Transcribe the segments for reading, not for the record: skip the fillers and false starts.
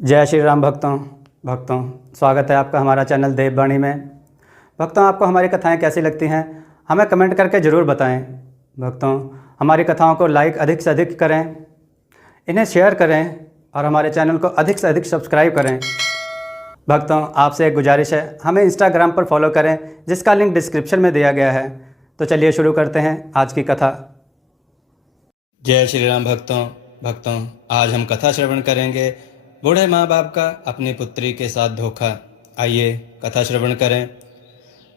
जय श्री राम भक्तों स्वागत है आपका हमारा चैनल देववाणी में। भक्तों, आपको हमारी कथाएं कैसी लगती हैं हमें कमेंट करके ज़रूर बताएं। भक्तों, हमारी कथाओं को लाइक अधिक से अधिक करें, इन्हें शेयर करें और हमारे चैनल को अधिक से अधिक सब्सक्राइब करें। भक्तों, आपसे एक गुजारिश है, हमें इंस्टाग्राम पर फॉलो करें जिसका लिंक डिस्क्रिप्शन में दिया गया है। तो चलिए शुरू करते हैं आज की कथा। जय श्री राम भक्तों, आज हम कथा श्रवण करेंगे बूढ़े माँ बाप का अपनी पुत्री के साथ धोखा। आइए कथा श्रवण करें।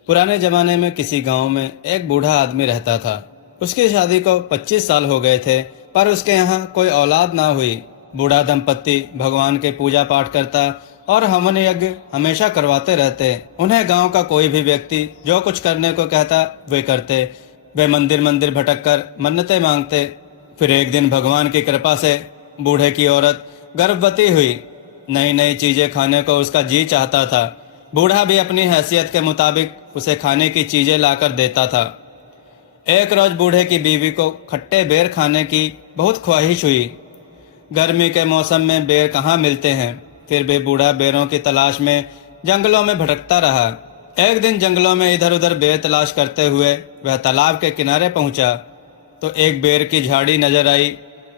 पुराने जमाने में किसी गांव में एक बूढ़ा आदमी रहता था। उसकी शादी को 25 साल हो गए थे, पर उसके यहाँ कोई औलाद ना हुई। बूढ़ा दंपत्ति भगवान के पूजा पाठ करता और हवन यज्ञ हमेशा करवाते रहते। उन्हें गांव का कोई भी व्यक्ति जो कुछ करने को कहता वे करते। वे मंदिर मंदिर भटक कर मन्नतें मांगते। फिर एक दिन भगवान की कृपा से बूढ़े की औरत गर्भवती हुई। नई नई चीजें खाने को उसका जी चाहता था। बूढ़ा भी अपनी हैसियत के मुताबिक उसे खाने की चीजें लाकर देता था। एक रोज बूढ़े की बीवी को खट्टे बेर खाने की बहुत ख्वाहिश हुई। गर्मी के मौसम में बेर कहाँ मिलते हैं। फिर भी बूढ़ा बेरों की तलाश में जंगलों में भटकता रहा। एक दिन जंगलों में इधर उधर बेर तलाश करते हुए वह तालाब के किनारे पहुंचा तो एक बेर की झाड़ी नजर आई।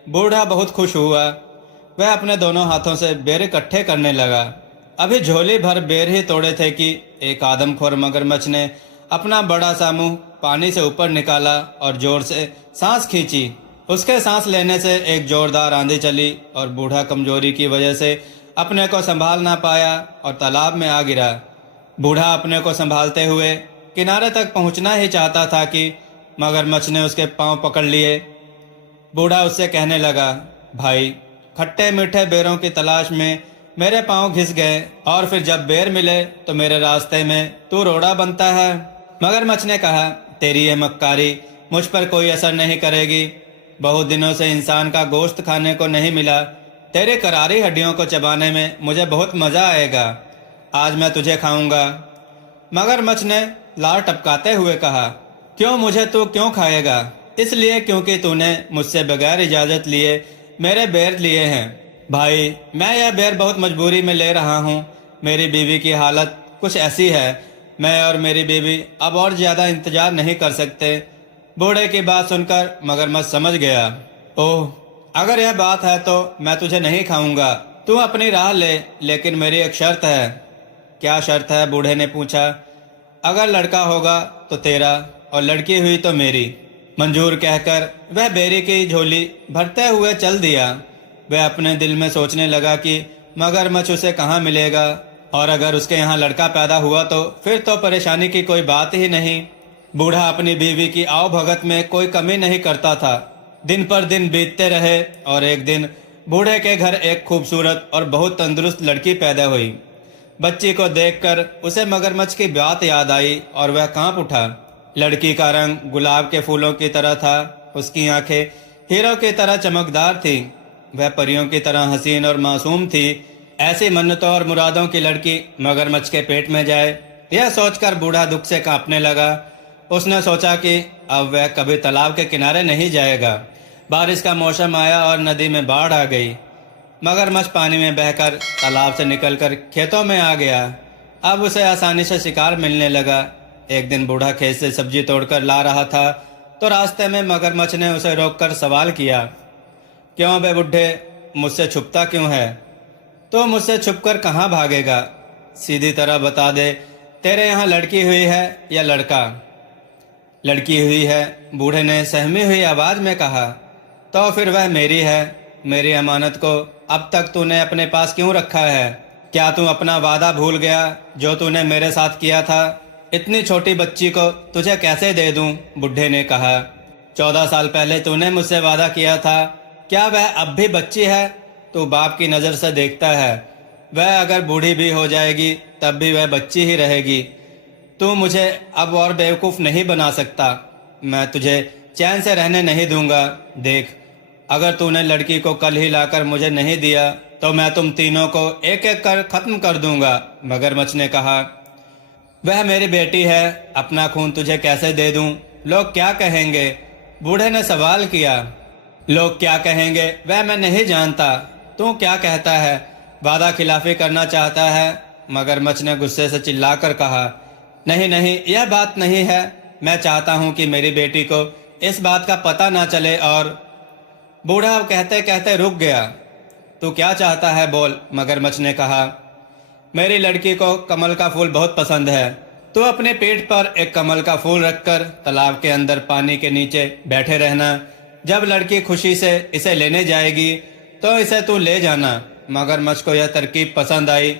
बूढ़ा बहुत खुश हुआ। वह अपने दोनों हाथों से बेर इकट्ठे करने लगा। अभी झोली भर बेर ही तोड़े थे कि एक आदमखोर मगरमच्छ ने अपना बड़ा सा मुंह पानी से ऊपर निकाला और जोर से सांस खींची। उसके सांस लेने से एक जोरदार आंधी चली और बूढ़ा कमजोरी की वजह से अपने को संभाल ना पाया और तालाब में आ गिरा। बूढ़ा अपने को संभालते हुए किनारे तक पहुंचना ही चाहता था कि मगरमच्छ ने उसके पांव पकड़ लिए। बूढ़ा उससे कहने लगा, भाई, खट्टे मीठे बेरों की तलाश में मेरे पांव घिस गए और फिर जब बेर मिले तो मेरे रास्ते में तू रोड़ा बनता है। मगरमच्छ ने कहा, तेरी ये मक्कारी मुझ पर कोई असर नहीं करेगी। बहुत दिनों से इंसान का गोश्त खाने को नहीं मिला। तेरे करारी हड्डियों को चबाने में मुझे बहुत मजा आएगा। आज मैं तुझे खाऊंगा। मगरमच्छ ने लार टपकाते हुए कहा, क्यों मुझे तू क्यों खाएगा? इसलिए क्योंकि तूने मुझसे बगैर इजाजत लिए मेरे बेर लिए हैं। भाई, मैं यह बेर बहुत मजबूरी में ले रहा हूँ। मेरी बीवी की हालत कुछ ऐसी है, मैं और मेरी बीवी अब और ज्यादा इंतजार नहीं कर सकते। बूढ़े की बात सुनकर मगरमच्छ समझ गया। ओह, अगर यह बात है तो मैं तुझे नहीं खाऊंगा। तू अपनी राह ले, लेकिन मेरी एक शर्त है। क्या शर्त है? बूढ़े ने पूछा। अगर लड़का होगा तो तेरा और लड़की हुई तो मेरी। मंजूर कहकर वह बेरी की झोली भरते हुए चल दिया। वह अपने दिल में सोचने लगा कि मगरमच्छ उसे कहाँ मिलेगा और अगर उसके यहाँ लड़का पैदा हुआ तो फिर तो परेशानी की कोई बात ही नहीं। बूढ़ा अपनी बीवी की आओ भगत में कोई कमी नहीं करता था। दिन पर दिन बीतते रहे और एक दिन बूढ़े के घर एक खूबसूरत और बहुत तंदुरुस्त लड़की पैदा हुई। बच्ची को देखकर उसे मगरमच्छ की बात याद आई और वह कांप उठा। लड़की का रंग गुलाब के फूलों की तरह था। उसकी आंखें हीरों की तरह चमकदार थीं। वह परियों की तरह हसीन और मासूम थी। ऐसी मन्नतों और मुरादों की लड़की मगरमच्छ के पेट में जाए, यह सोचकर बूढ़ा दुख से कांपने लगा। उसने सोचा कि अब वह कभी तालाब के किनारे नहीं जाएगा। बारिश का मौसम आया और नदी में बाढ़ आ गई। मगरमच्छ पानी में बहकर तालाब से निकलकर खेतों में आ गया। अब उसे आसानी से शिकार मिलने लगा। एक दिन बूढ़ा खेत से सब्जी तोड़कर ला रहा था तो रास्ते में मगरमच्छ ने उसे रोककर सवाल किया, क्यों बे बुढ़े, मुझसे छुपता क्यों है? तो मुझसे छुपकर कहाँ भागेगा? सीधी तरह बता दे, तेरे यहाँ लड़की हुई है या लड़का? लड़की हुई है, बूढ़े ने सहमी हुई आवाज में कहा। तो फिर वह मेरी है। मेरी अमानत को अब तक तूने अपने पास क्यों रखा है? क्या तू अपना वादा भूल गया जो तूने मेरे साथ किया था? इतनी छोटी बच्ची को तुझे कैसे दे दूं? बुढ़े ने कहा। 14 साल पहले तूने मुझसे वादा किया था। क्या वह अब भी बच्ची है? तू बाप की नज़र से देखता है, वह अगर बूढ़ी भी हो जाएगी तब भी वह बच्ची ही रहेगी। तू मुझे अब और बेवकूफ़ नहीं बना सकता। मैं तुझे चैन से रहने नहीं दूंगा। देख, अगर तूने लड़की को कल ही लाकर मुझे नहीं दिया तो मैं तुम तीनों को एक एक कर खत्म कर दूंगा। मगरमच्छ ने कहा, वह मेरी बेटी है, अपना खून तुझे कैसे दे दूं? लोग क्या कहेंगे? बूढ़े ने सवाल किया। लोग क्या कहेंगे वह मैं नहीं जानता। तू क्या कहता है? वादा खिलाफी करना चाहता है। मगरमच्छ ने गुस्से से चिल्लाकर कहा, नहीं नहीं, यह बात नहीं है। मैं चाहता हूँ कि मेरी बेटी को इस बात का पता ना चले। और बूढ़ा अब कहते कहते रुक गया। तू क्या चाहता है बोल, मगरमच्छ ने कहा। मेरी लड़की को कमल का फूल बहुत पसंद है। तू अपने पेट पर एक कमल का फूल रखकर तालाब के अंदर पानी के नीचे बैठे रहना। जब लड़की खुशी से इसे लेने जाएगी तो इसे तू ले जाना। मगरमच्छ को यह तरकीब पसंद आई।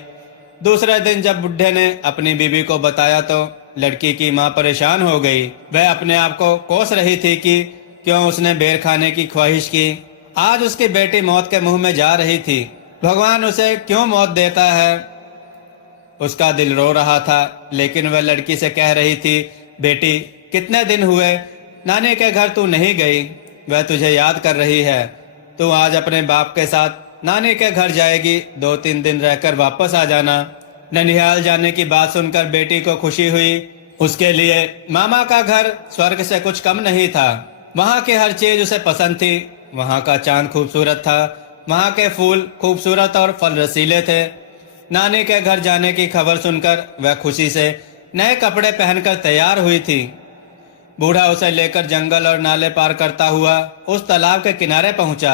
दूसरे दिन जब बुढ़े ने अपनी बीवी को बताया तो लड़की की माँ परेशान हो गई। वह अपने आप को कोस रही थी कि क्यों उसने बेर खाने की ख्वाहिश की। आज उसकी बेटी मौत के मुंह में जा रही थी। भगवान उसे क्यों मौत देता है। उसका दिल रो रहा था, लेकिन वह लड़की से कह रही थी, बेटी कितने दिन हुए नानी के घर तू नहीं गई। वह तुझे याद कर रही है। तू आज अपने बाप के साथ नानी के घर जाएगी। 2-3 दिन रहकर वापस आ जाना। ननिहाल जाने की बात सुनकर बेटी को खुशी हुई। उसके लिए मामा का घर स्वर्ग से कुछ कम नहीं था। वहाँ की हर चीज उसे पसंद थी। वहाँ का चांद खूबसूरत था। वहाँ के फूल खूबसूरत और फल रसीले थे। नानी के घर जाने की खबर सुनकर वह खुशी से नए कपड़े पहनकर तैयार हुई थी। बूढ़ा उसे लेकर जंगल और नाले पार करता हुआ उस तालाब के किनारे पहुंचा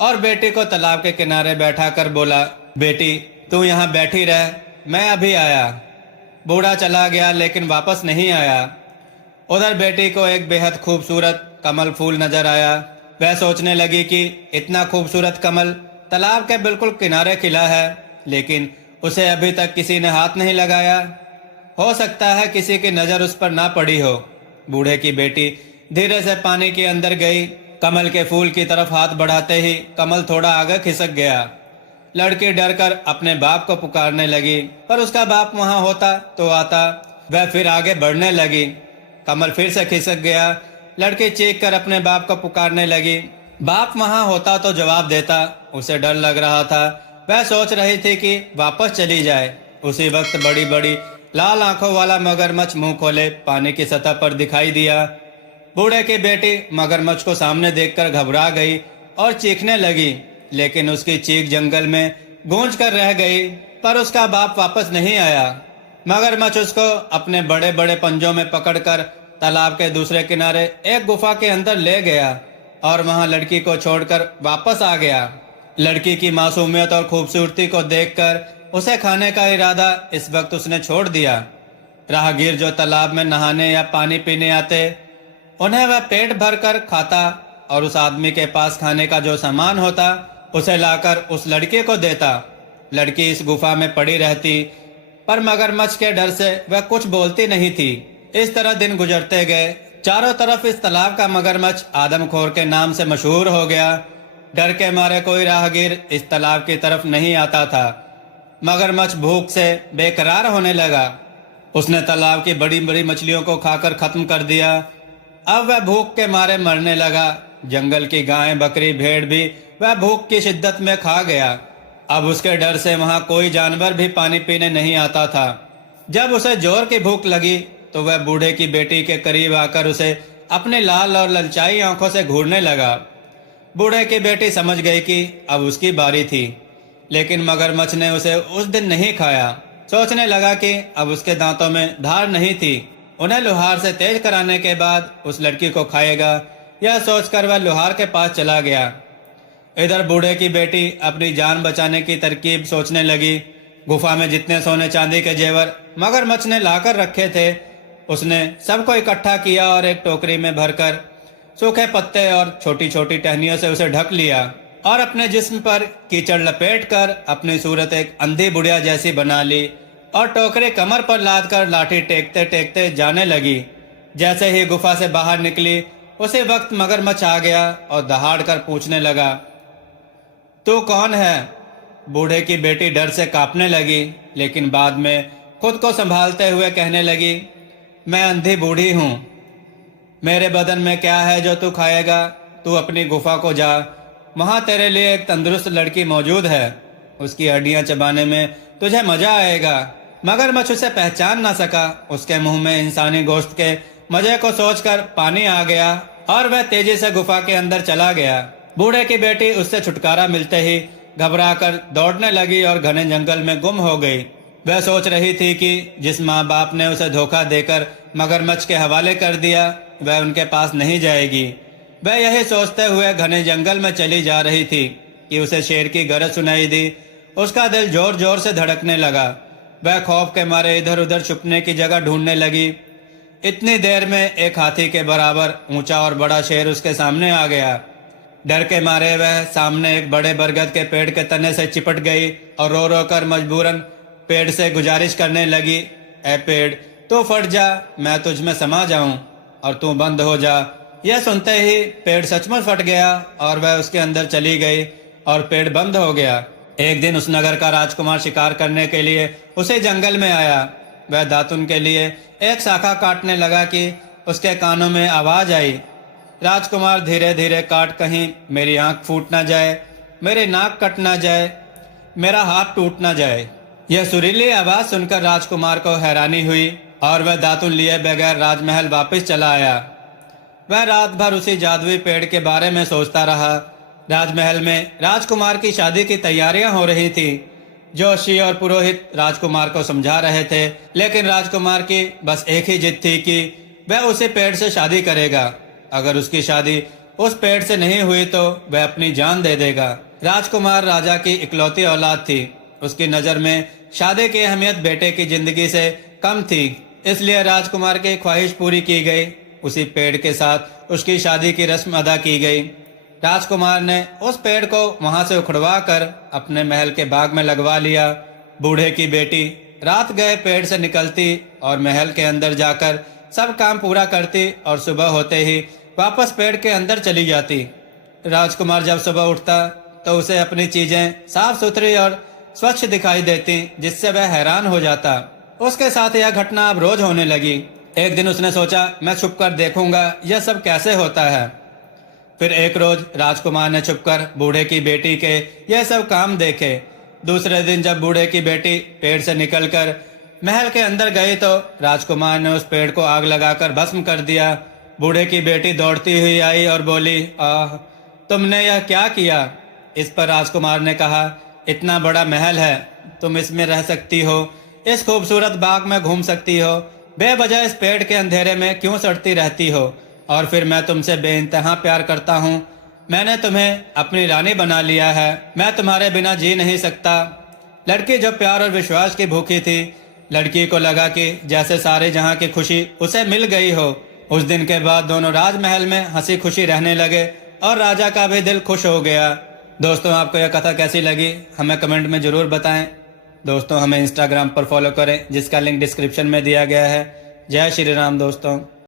और बेटी को तालाब के किनारे बैठा कर बोला, बेटी तू यहाँ बैठी रह, मैं अभी आया। बूढ़ा चला गया लेकिन वापस नहीं आया। उधर बेटी को एक बेहद खूबसूरत कमल फूल नजर आया। वह सोचने लगी कि इतना खूबसूरत कमल तालाब के बिल्कुल किनारे खिला है, लेकिन उसे अभी तक किसी ने हाथ नहीं लगाया। हो सकता है किसी की नजर उस पर ना पड़ी हो। बूढ़े की बेटी धीरे से पानी के अंदर गई। कमल के फूल की तरफ हाथ बढ़ाते ही कमल थोड़ा आगे खिसक गया। लड़की डरकर अपने बाप को पुकारने लगी, पर उसका बाप वहां होता तो आता। वह फिर आगे बढ़ने लगी। कमल फिर से खिसक गया। लड़की चीख कर अपने बाप को पुकारने लगी। बाप वहां होता तो जवाब देता। उसे डर लग रहा था। वह सोच रही थी कि वापस चली जाए। उसी वक्त बड़ी बड़ी लाल आंखों वाला मगरमच्छ मुंह खोले पानी की सतह पर दिखाई दिया। बूढ़े की बेटी मगरमच्छ को सामने देखकर घबरा गई और चीखने लगी, लेकिन उसकी चीख जंगल में गूंज कर रह गई। पर उसका बाप वापस नहीं आया। मगरमच्छ उसको अपने बड़े बड़े पंजों में पकड़कर तालाब के दूसरे किनारे एक गुफा के अंदर ले गया और वहां लड़की को छोड़कर वापस आ गया। लड़की की मासूमियत और खूबसूरती को देखकर उसे खाने का इरादा इस वक्त उसने छोड़ दिया। राहगीर जो तालाब में नहाने या पानी पीने आते, उन्हें वह पेट भर कर खाता और उस आदमी के पास खाने का जो सामान होता उसे लाकर उस लड़के को देता। लड़की इस गुफा में पड़ी रहती, पर मगरमच्छ के डर से वह कुछ बोलती नहीं थी। इस तरह दिन गुजरते गए। चारों तरफ इस तालाब का मगरमच्छ आदमखोर के नाम से मशहूर हो गया। डर के मारे कोई राहगीर इस तालाब की तरफ नहीं आता था। मगरमच्छ भूख से बेकरार होने लगा। उसने तालाब की बड़ी बड़ी मछलियों को खाकर खत्म कर दिया। अब वह भूख के मारे मरने लगा। जंगल की गायें, बकरी, भेड़ भी वह भूख की शिद्दत में खा गया। अब उसके डर से वहां कोई जानवर भी पानी पीने नहीं आता था। जब उसे जोर की भूख लगी तो वह बूढ़े की बेटी के करीब आकर उसे अपने लाल और ललचाई आंखों से घूरने लगा। बूढ़े की बेटी समझ गई कि अब उसकी बारी थी, लेकिन मगरमच्छ ने उसे उस दिन नहीं खाया। सोचने लगा कि अब उसके दांतों में धार नहीं थी। उन्हें लोहार से तेज कराने के बाद उस लड़की को खाएगा, यह सोचकर वह लोहार के पास चला गया। इधर बूढ़े की बेटी अपनी जान बचाने की तरकीब सोचने लगी। गुफा में जितने सोने चांदी के जेवर मगरमच्छ ने लाकर रखे थे, उसने सबको इकट्ठा किया और एक टोकरी में भरकर सूखे पत्ते और छोटी छोटी टहनियों से उसे ढक लिया और अपने जिस्म पर कीचड़ लपेटकर अपनी सूरत एक अंधी बुढ़िया जैसी बना ली और टोकरी कमर पर लादकर लाठी टेकते टेकते जाने लगी। जैसे ही गुफा से बाहर निकली, उसी वक्त मगरमच्छ आ गया और दहाड़ कर पूछने लगा, तू कौन है? बूढ़े की बेटी डर से कांपने लगी, लेकिन बाद में खुद को संभालते हुए कहने लगी, मैं अंधी बूढ़ी हूँ। मेरे बदन में क्या है जो तू खाएगा? तू अपनी गुफा को जा, वहां तेरे लिए एक तंदुरुस्त लड़की मौजूद है। उसकी हड्डियां चबाने में तुझे मजा आएगा। मगरमच्छ उसे पहचान ना सका। उसके मुंह में इंसानी गोश्त के मजे को सोचकर पानी आ गया और वह तेजी से गुफा के अंदर चला गया। बूढ़े की बेटी उससे छुटकारा मिलते ही घबराकर दौड़ने लगी और घने जंगल में गुम हो गई। वह सोच रही थी कि जिस माँ बाप ने उसे धोखा देकर मगरमच्छ के हवाले कर दिया वह उनके पास नहीं जाएगी। वह यही सोचते हुए घने जंगल में चली जा रही थी कि उसे शेर की गरज सुनाई दी। उसका दिल जोर जोर से धड़कने लगा। वह खौफ के मारे इधर उधर छुपने की जगह ढूंढने लगी। इतनी देर में एक हाथी के बराबर ऊंचा और बड़ा शेर उसके सामने आ गया। डर के मारे वह सामने एक बड़े बरगद के पेड़ के तने से चिपट गई और रो रो कर मजबूरन पेड़ से गुजारिश करने लगी, ए पेड़ तू फट जा, मैं तुझ में समा जाऊं और तू बंद हो जा। यह सुनते ही पेड़ सचमुच फट गया और वह उसके अंदर चली गई और पेड़ बंद हो गया। एक दिन उस नगर का राजकुमार शिकार करने के लिए उसे जंगल में आया। वह दातुन के लिए एक शाखा काटने लगा कि उसके कानों में आवाज आई, राजकुमार धीरे धीरे काट, कहीं मेरी आंख फूट ना जाए, मेरी नाक कट ना जाए, मेरा हाथ टूट ना जाए। यह सुरीली आवाज सुनकर राजकुमार को हैरानी हुई और वह दातुन लिए बगैर राजमहल वापस चला आया। वह रात भर उसी जादुई पेड़ के बारे में सोचता रहा। राजमहल में राजकुमार की शादी की तैयारियां हो रही थी। जोशी और पुरोहित राजकुमार को समझा रहे थे, लेकिन राजकुमार की बस एक ही जिद थी कि वह उसी पेड़ से शादी करेगा। अगर उसकी शादी उस पेड़ से नहीं हुई तो वह अपनी जान दे देगा। राजकुमार राजा की इकलौती औलाद थी। उसकी नज़र में शादी की अहमियत बेटे की जिंदगी से कम थी, इसलिए राजकुमार की ख्वाहिश पूरी की गई। उसी पेड़ के साथ उसकी शादी की रस्म अदा की गई। राजकुमार ने उस पेड़ को वहां से उखड़वा कर अपने महल के बाग में लगवा लिया। बूढ़े की बेटी रात गए पेड़ से निकलती और महल के अंदर जाकर सब काम पूरा करती और सुबह होते ही वापस पेड़ के अंदर चली जाती। राजकुमार जब सुबह उठता तो उसे अपनी चीजें साफ सुथरी और स्वच्छ दिखाई देती, जिससे वह हैरान हो जाता। उसके साथ यह घटना अब रोज होने लगी। एक दिन उसने सोचा, मैं छुपकर देखूंगा यह सब कैसे होता है। फिर एक रोज राजकुमार ने छुपकर बूढ़े की बेटी के यह सब काम देखे। दूसरे दिन जब बूढ़े की बेटी पेड़ से निकलकर महल के अंदर गई तो राजकुमार ने उस पेड़ को आग लगाकर भस्म कर दिया। बूढ़े की बेटी दौड़ती हुई आई और बोली, आह, तुमने यह क्या किया? इस पर राजकुमार ने कहा, इतना बड़ा महल है, तुम इसमें रह सकती हो, इस खूबसूरत बाग में घूम सकती हो, बेवजह इस पेड़ के अंधेरे में क्यों सड़ती रहती हो? और फिर मैं तुमसे बेइंतहा प्यार करता हूँ। मैंने तुम्हें अपनी रानी बना लिया है, मैं तुम्हारे बिना जी नहीं सकता। लड़की जो प्यार और विश्वास की भूखी थी, लड़की को लगा कि जैसे सारे जहाँ की खुशी उसे मिल गई हो। उस दिन के बाद दोनों राजमहल में हंसी खुशी रहने लगे और राजा का भी दिल खुश हो गया। दोस्तों, आपको यह कथा कैसी लगी हमें कमेंट में ज़रूर बताएं। दोस्तों, हमें इंस्टाग्राम पर फॉलो करें जिसका लिंक डिस्क्रिप्शन में दिया गया है। जय श्री राम दोस्तों।